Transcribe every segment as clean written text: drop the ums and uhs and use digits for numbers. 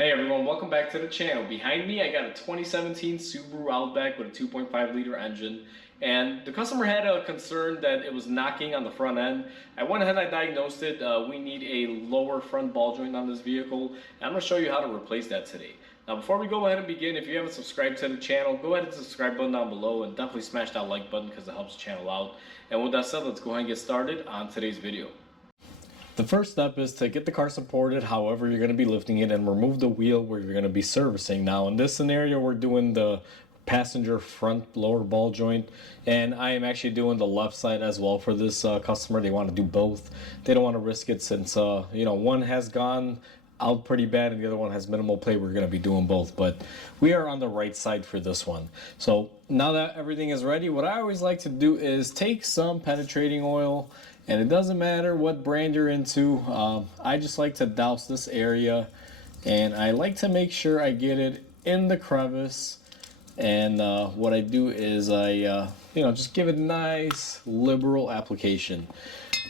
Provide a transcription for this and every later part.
Hey everyone, welcome back to the channel. Behind me, I got a 2017 Subaru Outback with a 2.5 liter engine, and the customer had a concern that it was knocking on the front end. I went ahead and I diagnosed it. We need a lower front ball joint on this vehicle, and I'm going to show you how to replace that today. Now before we go ahead and begin, if you haven't subscribed to the channel, go ahead and subscribe button down below and definitely smash that like button because it helps the channel out. And with that said, let's go ahead and get started on today's video. The first step is to get the car supported however you're going to be lifting it and remove the wheel where you're going to be servicing. Now in this scenario we're doing the passenger front lower ball joint, and I am actually doing the left side as well for this customer. They want to do both. They don't want to risk it since one has gone out pretty bad and the other one has minimal play. We're going to be doing both, but we are on the right side for this one. So now that everything is ready, what I always like to do is take some penetrating oil, and it doesn't matter what brand you're into. I just like to douse this area, and I like to make sure I get it in the crevice. And what I do is I just give it a nice liberal application.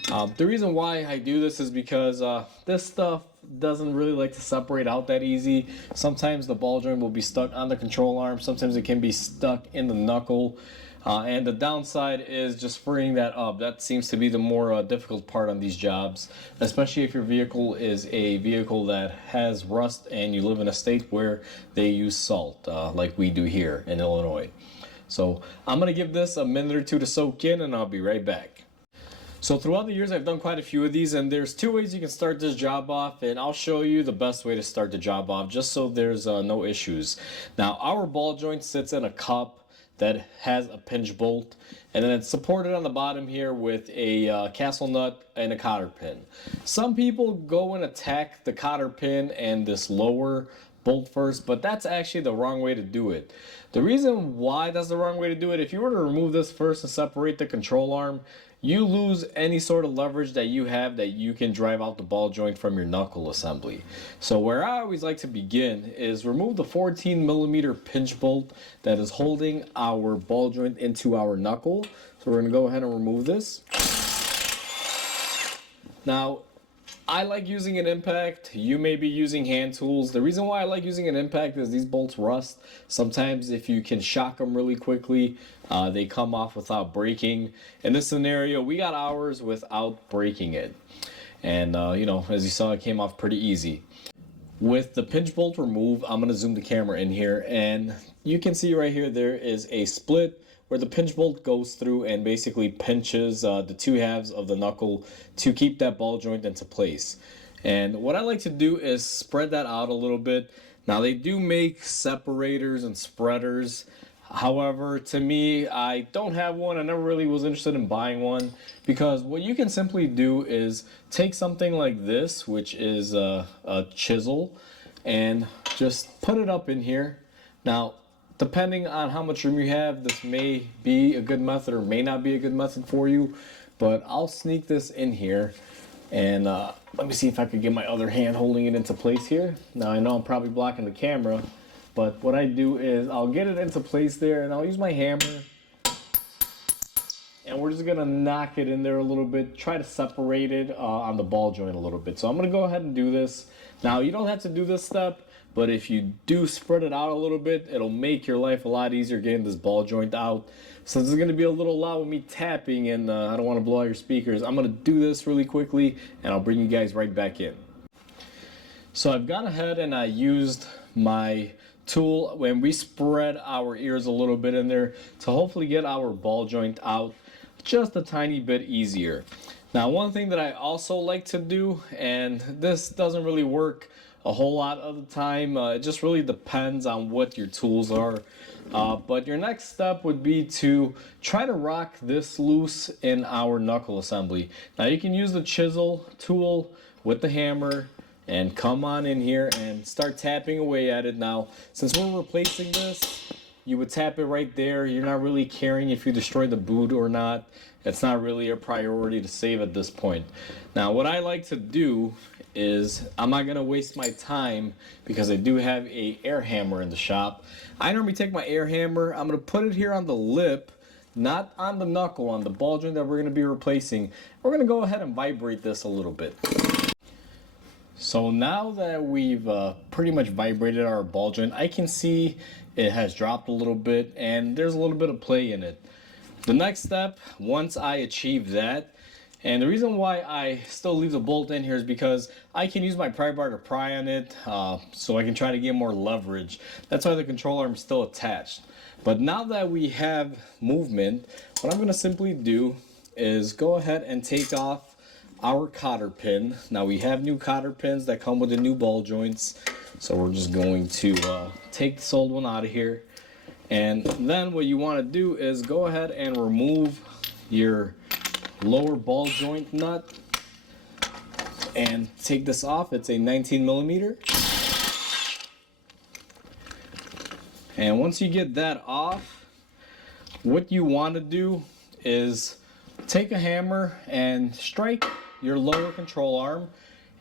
The reason why I do this is because this stuff doesn't really like to separate out that easy. Sometimes the ball joint will be stuck on the control arm. Sometimes it can be stuck in the knuckle. And the downside is just freeing that up. That seems to be the more difficult part on these jobs, especially if your vehicle is a vehicle that has rust and you live in a state where they use salt, like we do here in Illinois. So I'm going to give this a minute or two to soak in, and I'll be right back. So throughout the years I've done quite a few of these, and there's two ways you can start this job off, and I'll show you the best way to start the job off just so there's no issues. Now our ball joint sits in a cup that has a pinch bolt, and then it's supported on the bottom here with a castle nut and a cotter pin. Some people go and attack the cotter pin and this lower bolt first, but that's actually the wrong way to do it. The reason why that's the wrong way to do it, if you were to remove this first and separate the control arm, you lose any sort of leverage that you have that you can drive out the ball joint from your knuckle assembly. So where I always like to begin is remove the 14mm pinch bolt that is holding our ball joint into our knuckle. So we're going to go ahead and remove this. Now I like using an impact. You may be using hand tools. The reason why I like using an impact is these bolts rust. Sometimes if you can shock them really quickly, they come off without breaking. In this scenario, we got ours without breaking it. And as you saw, it came off pretty easy. With the pinch bolt removed, I'm going to zoom the camera in here, and you can see right here there is a split where the pinch bolt goes through and basically pinches the two halves of the knuckle to keep that ball joint into place. And what I like to do is spread that out a little bit. Now they do make separators and spreaders. However, to me, I don't have one. I never really was interested in buying one, because what you can simply do is take something like this, which is a chisel, and just put it up in here. Now, depending on how much room you have, this may be a good method or may not be a good method for you, but I'll sneak this in here, and let me see if I could get my other hand holding it into place here. Now I know I'm probably blocking the camera, but what I do is I'll get it into place there, and I'll use my hammer, and we're just gonna knock it in there a little bit, try to separate it on the ball joint a little bit. So I'm gonna go ahead and do this. Now you don't have to do this step, but if you do spread it out a little bit, it'll make your life a lot easier getting this ball joint out. So there's going to be a little loud with me tapping, and I don't want to blow out your speakers. I'm going to do this really quickly, and I'll bring you guys right back in. So I've gone ahead and I used my tool when we spread our ears a little bit in there to hopefully get our ball joint out just a tiny bit easier. Now one thing that I also like to do, and this doesn't really work a whole lot of the time, it just really depends on what your tools are, but your next step would be to try to rock this loose in our knuckle assembly. Now you can use the chisel tool with the hammer and come on in here and start tapping away at it. Now since we're replacing this, you would tap it right there. You're not really caring if you destroy the boot or not. It's not really a priority to save at this point. Now what I like to do is, I'm not going to waste my time because I do have a air hammer in the shop. I normally take my air hammer, I'm going to put it here on the lip, not on the knuckle, on the ball joint that we're going to be replacing. We're going to go ahead and vibrate this a little bit. So now that we've pretty much vibrated our ball joint, I can see it has dropped a little bit and there's a little bit of play in it. The next step, once I achieve that, and the reason why I still leave the bolt in here is because I can use my pry bar to pry on it, so I can try to get more leverage. That's why the control arm is still attached. But now that we have movement, what I'm going to simply do is go ahead and take off our cotter pin. Now we have new cotter pins that come with the new ball joints, so we're just going to take this old one out of here. And then what you want to do is go ahead and remove your lower ball joint nut and take this off. It's a 19 millimeter. And once you get that off, what you want to do is take a hammer and strike your lower control arm,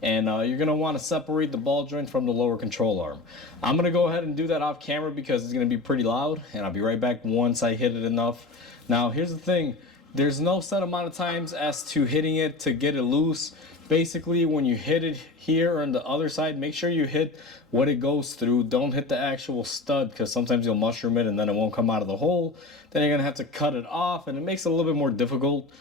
and you're going to want to separate the ball joint from the lower control arm. I'm going to go ahead and do that off camera because it's going to be pretty loud, and I'll be right back once I hit it enough. Now here's the thing, there's no set amount of times as to hitting it to get it loose. Basically, when you hit it here on the other side, make sure you hit what it goes through. Don't hit the actual stud, because sometimes you'll mushroom it and then it won't come out of the hole. Then you're going to have to cut it off, and it makes it a little bit more difficult.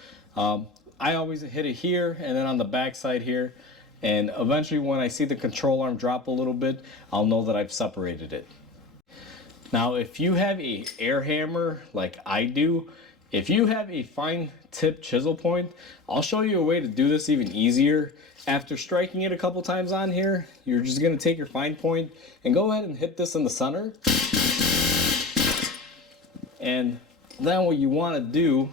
I always hit it here and then on the back side here, and eventually when I see the control arm drop a little bit, I'll know that I've separated it. Now if you have a air hammer like I do, if you have a fine tip chisel point, I'll show you a way to do this even easier. After striking it a couple times on here, you're just going to take your fine point and go ahead and hit this in the center. And then what you want to do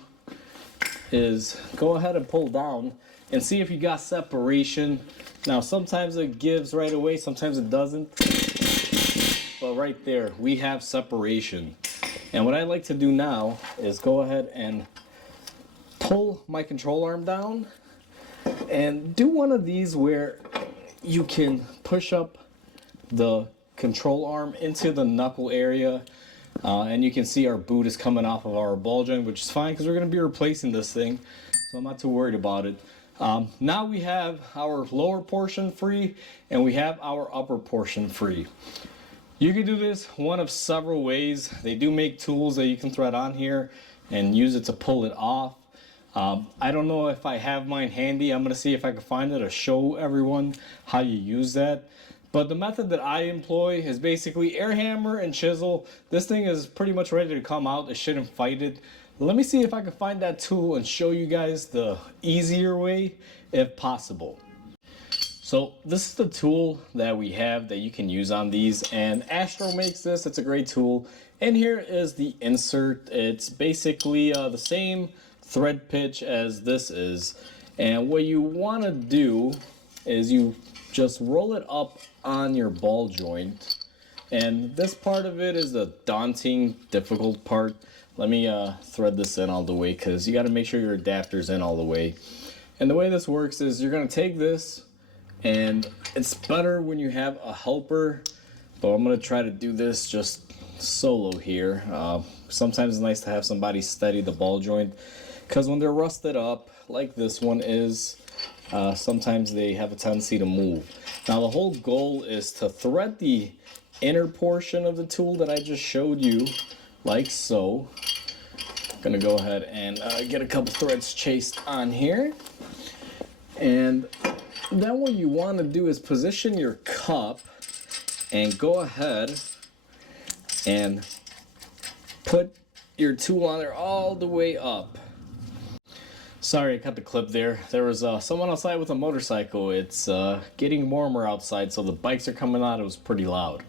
is go ahead and pull down and see if you got separation. Now sometimes it gives right away, sometimes it doesn't, but right there we have separation. And what I like to do now is go ahead and pull my control arm down and do one of these where you can push up the control arm into the knuckle area. And you can see our boot is coming off of our ball joint, which is fine because we're going to be replacing this thing, so I'm not too worried about it. Now we have our lower portion free and we have our upper portion free. You can do this one of several ways. They do make tools that you can thread on here and use it to pull it off. I don't know if I have mine handy. I'm going to see if I can find it to show everyone how you use that. But the method that I employ is basically air hammer and chisel. This thing is pretty much ready to come out. It shouldn't fight it. Let me see if I can find that tool and show you guys the easier way if possible. So this is the tool that we have that you can use on these, and Astro makes this. It's a great tool. And here is the insert. It's basically the same thread pitch as this is. And what you want to do is you just roll it up on your ball joint, and this part of it is the daunting, difficult part. Let me thread this in all the way because you got to make sure your adapter's in all the way. And the way this works is you're going to take this, and it's better when you have a helper, but I'm going to try to do this just solo here. Sometimes it's nice to have somebody steady the ball joint because when they're rusted up like this one is, sometimes they have a tendency to move. Now the whole goal is to thread the inner portion of the tool that I just showed you, like so. I'm gonna go ahead and get a couple threads chased on here. And then what you want to do is position your cup and go ahead and put your tool on there all the way up. Sorry, I cut the clip there. There was someone outside with a motorcycle. It's getting warmer outside, so the bikes are coming out. It was pretty loud.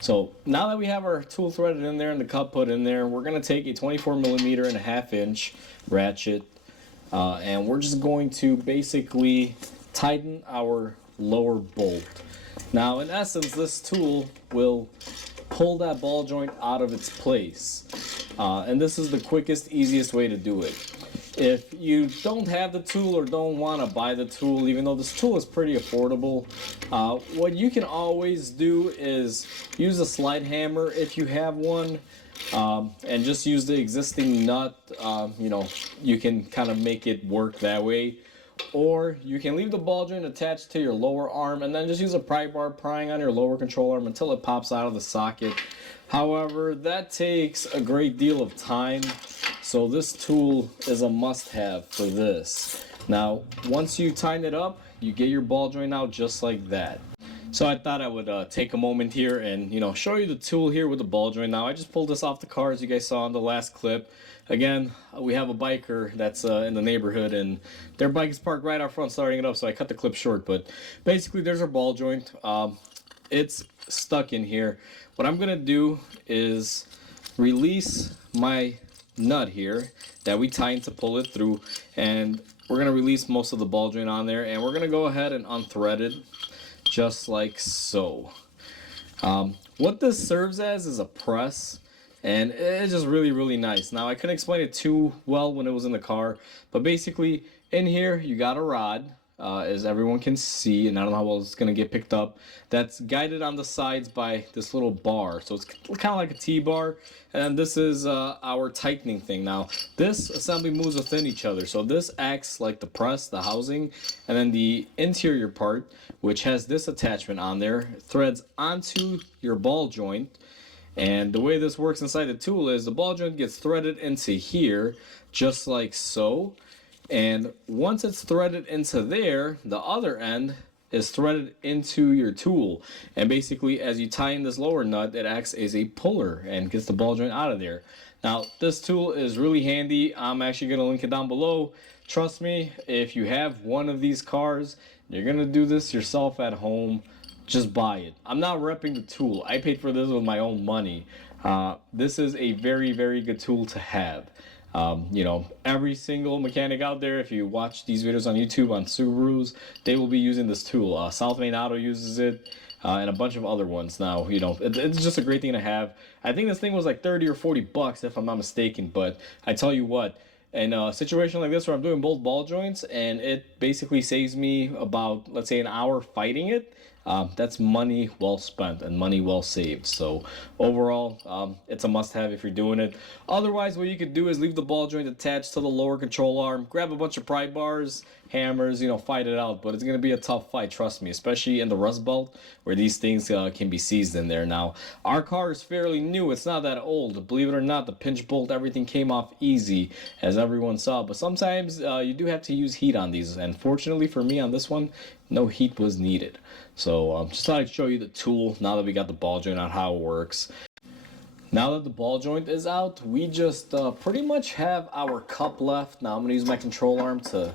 So now that we have our tool threaded in there and the cup put in there, we're going to take a 24 millimeter and a ½ ratchet, and we're just going to basically tighten our lower bolt. Now, in essence, this tool will pull that ball joint out of its place, and this is the quickest, easiest way to do it. If you don't have the tool or don't want to buy the tool, even though this tool is pretty affordable, what you can always do is use a slide hammer if you have one, and just use the existing nut. You know, you can kind of make it work that way. or you can leave the ball joint attached to your lower arm and then just use a pry bar prying on your lower control arm until it pops out of the socket. However, that takes a great deal of time, so this tool is a must-have for this. Now, once you tighten it up, you get your ball joint out just like that. So I thought I would take a moment here and show you the tool here with the ball joint. Now I just pulled this off the car as you guys saw in the last clip. Again, we have a biker that's in the neighborhood and their bike is parked right out front starting it up, so I cut the clip short. But basically there's our ball joint. It's stuck in here. What I'm gonna do is release my nut here that we tightened to pull it through, and we're gonna release most of the ball joint on there, and we're gonna go ahead and unthread it just like so. What this serves as is a press, and it's just really nice. Now I couldn't explain it too well when it was in the car, but basically in here you got a rod, as everyone can see, and I don't know how well it's gonna get picked up, that's guided on the sides by this little bar, so it's kind of like a T-bar, and this is our tightening thing. Now this assembly moves within each other, so this acts like the press, the housing, and then the interior part, which has this attachment on there, threads onto your ball joint. And the way this works inside the tool is the ball joint gets threaded into here just like so, and once it's threaded into there, the other end is threaded into your tool, and basically as you tighten this lower nut, it acts as a puller and gets the ball joint out of there. Now this tool is really handy. I'm actually going to link it down below. Trust me, if you have one of these cars, you're going to do this yourself at home, just buy it. I'm not repping the tool. I paid for this with my own money. This is a very good tool to have. Every single mechanic out there, if you watch these videos on YouTube on Subarus, they will be using this tool. South Main Auto uses it, and a bunch of other ones. Now, it's just a great thing to have. I think this thing was like 30 or 40 bucks if I'm not mistaken, but I tell you what, in a situation like this where I'm doing both ball joints and it basically saves me about, let's say, an hour fighting it, that's money well spent and money well saved. So overall, it's a must-have if you're doing it. Otherwise, what you could do is leave the ball joint attached to the lower control arm, grab a bunch of pry bars, hammers, fight it out. But it's going to be a tough fight, trust me, especially in the Rust Belt where these things can be seized in there. Now, our car is fairly new. It's not that old. Believe it or not, the pinch bolt, everything came off easy, as everyone saw. But sometimes you do have to use heat on these. And fortunately for me on this one, no heat was needed. So just thought I'd show you the tool now that we got the ball joint out, how it works. Now that the ball joint is out, we just pretty much have our cup left. Now I'm going to use my control arm to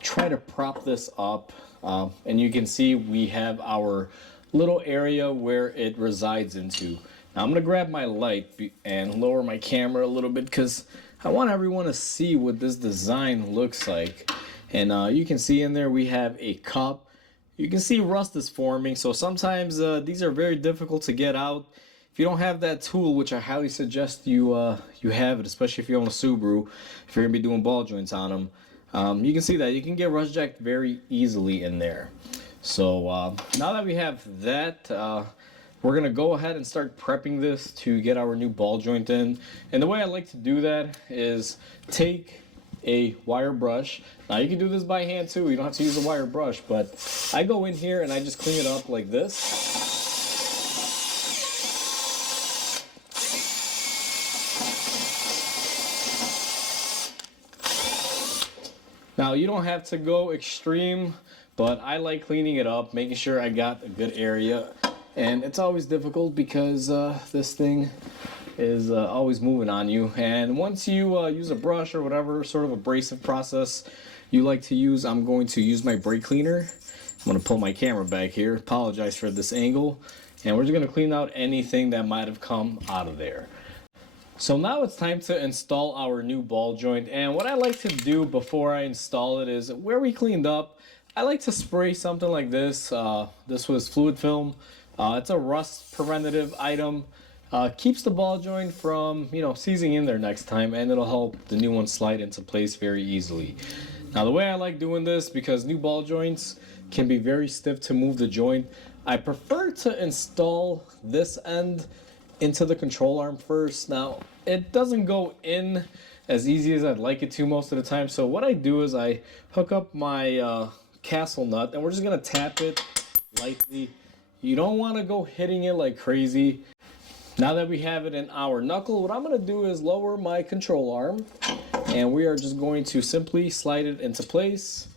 try to prop this up. And you can see we have our little area where it resides into. Now I'm going to grab my light and lower my camera a little bit because I want everyone to see what this design looks like. And you can see in there we have a cup. You can see rust is forming, so sometimes these are very difficult to get out. If you don't have that tool, which I highly suggest you have it, especially if you own a Subaru, if you're going to be doing ball joints on them, you can see that you can get rust jacked very easily in there. So now that we have that, we're going to go ahead and start prepping this to get our new ball joint in. And the way I like to do that is take a wire brush. Now you can do this by hand too, you don't have to use a wire brush, but I go in here and I just clean it up like this. Now you don't have to go extreme, but I like cleaning it up, making sure I got a good area. And it's always difficult because this thing is always moving on you, and once you use a brush or whatever sort of abrasive process you like to use, I'm going to use my brake cleaner. I'm going to pull my camera back here, apologize for this angle, and we're just going to clean out anything that might have come out of there. So now it's time to install our new ball joint, and what I like to do before I install it is where we cleaned up, I like to spray something like this. This was fluid film. It's a rust preventative item. Keeps the ball joint from, seizing in there next time, and it'll help the new one slide into place very easily. Now the way I like doing this, because new ball joints can be very stiff to move the joint, I prefer to install this end into the control arm first. Now it doesn't go in as easy as I'd like it to most of the time. So what I do is I hook up my castle nut, and we're just gonna tap it lightly. You don't want to go hitting it like crazy. Now that we have it in our knuckle, what I'm gonna do is lower my control arm, and we are just going to simply slide it into place.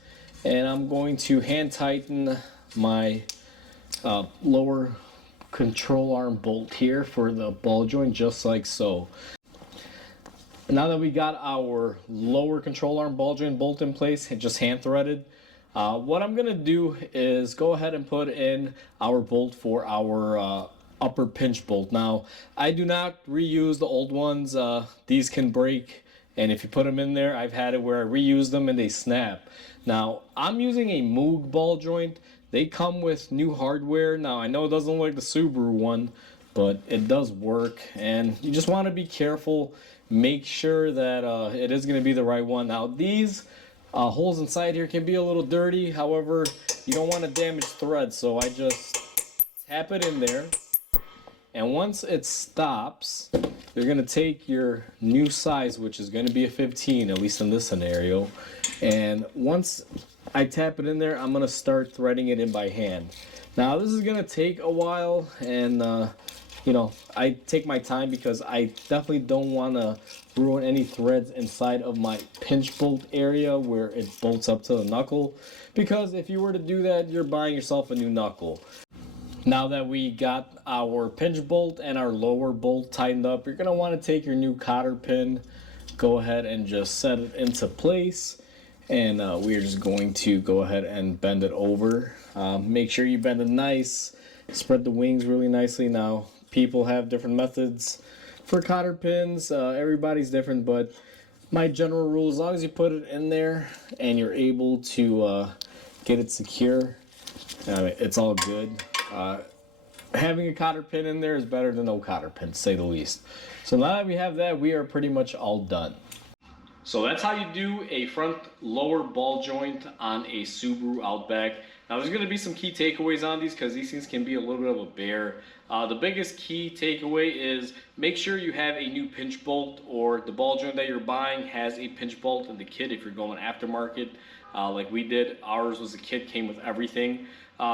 And I'm going to hand tighten my lower control arm bolt here for the ball joint, just like so. Now that we got our lower control arm ball joint bolt in place and just hand threaded, what I'm gonna do is go ahead and put in our bolt for our upper pinch bolt. Now, I do not reuse the old ones. These can break, and if you put them in there, I've had it where I reuse them and they snap. Now, I'm using a Moog ball joint. They come with new hardware. Now, I know it doesn't look like the Subaru one, but it does work, and you just want to be careful. Make sure that it is going to be the right one. Now, these holes inside here can be a little dirty. However, you don't want to damage thread, so I just tap it in there. And once it stops, you're going to take your new size, which is going to be a 15, at least in this scenario. And once I tap it in there, I'm going to start threading it in by hand. Now, this is going to take a while, and you know, I take my time because I definitely don't want to ruin any threads inside of my pinch bolt area where it bolts up to the knuckle. Because if you were to do that, you're buying yourself a new knuckle. Now that we got our pinch bolt and our lower bolt tightened up, you're going to want to take your new cotter pin, go ahead and just set it into place. And we're just going to go ahead and bend it over. Make sure you bend it nice, spread the wings really nicely. Now, people have different methods for cotter pins. Everybody's different, but my general rule, as long as you put it in there and you're able to get it secure, it's all good. Having a cotter pin in there is better than no cotter pin, to say the least. So now that we have that, we are pretty much all done. So that's how you do a front lower ball joint on a Subaru Outback. Now there's going to be some key takeaways on these because these things can be a little bit of a bear. The biggest key takeaway is make sure you have a new pinch bolt, or the ball joint that you're buying has a pinch bolt in the kit if you're going aftermarket like we did. Ours was a kit, came with everything.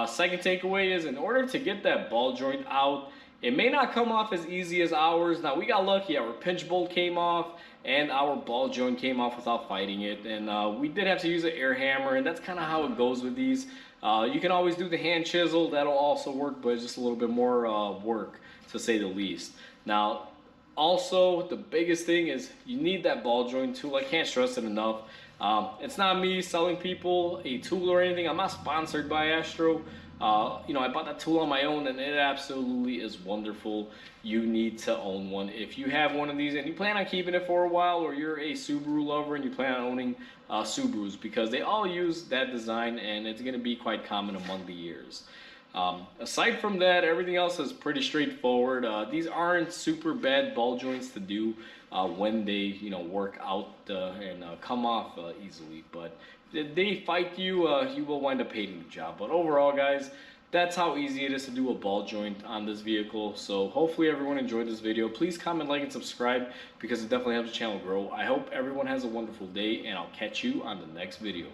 Second takeaway is, in order to get that ball joint out, it may not come off as easy as ours. Now, we got lucky. Our pinch bolt came off and our ball joint came off without fighting it. And we did have to use an air hammer, and that's kind of how it goes with these. You can always do the hand chisel. That'll also work, but it's just a little bit more work, to say the least. Now, also, the biggest thing is you need that ball joint tool. I can't stress it enough. It's not me selling people a tool or anything. I'm not sponsored by Astro. You know, I bought that tool on my own, and it absolutely is wonderful. You need to own one. If you have one of these and you plan on keeping it for a while, or you're a Subaru lover and you plan on owning Subarus, because they all use that design and it's going to be quite common among the years. Aside from that, everything else is pretty straightforward. These aren't super bad ball joints to do when they, you know, work out and come off easily. But if they fight you, you will wind up hating the job. But overall, guys, that's how easy it is to do a ball joint on this vehicle. So hopefully everyone enjoyed this video. Please comment, like, and subscribe because it definitely helps the channel grow. I hope everyone has a wonderful day, and I'll catch you on the next video.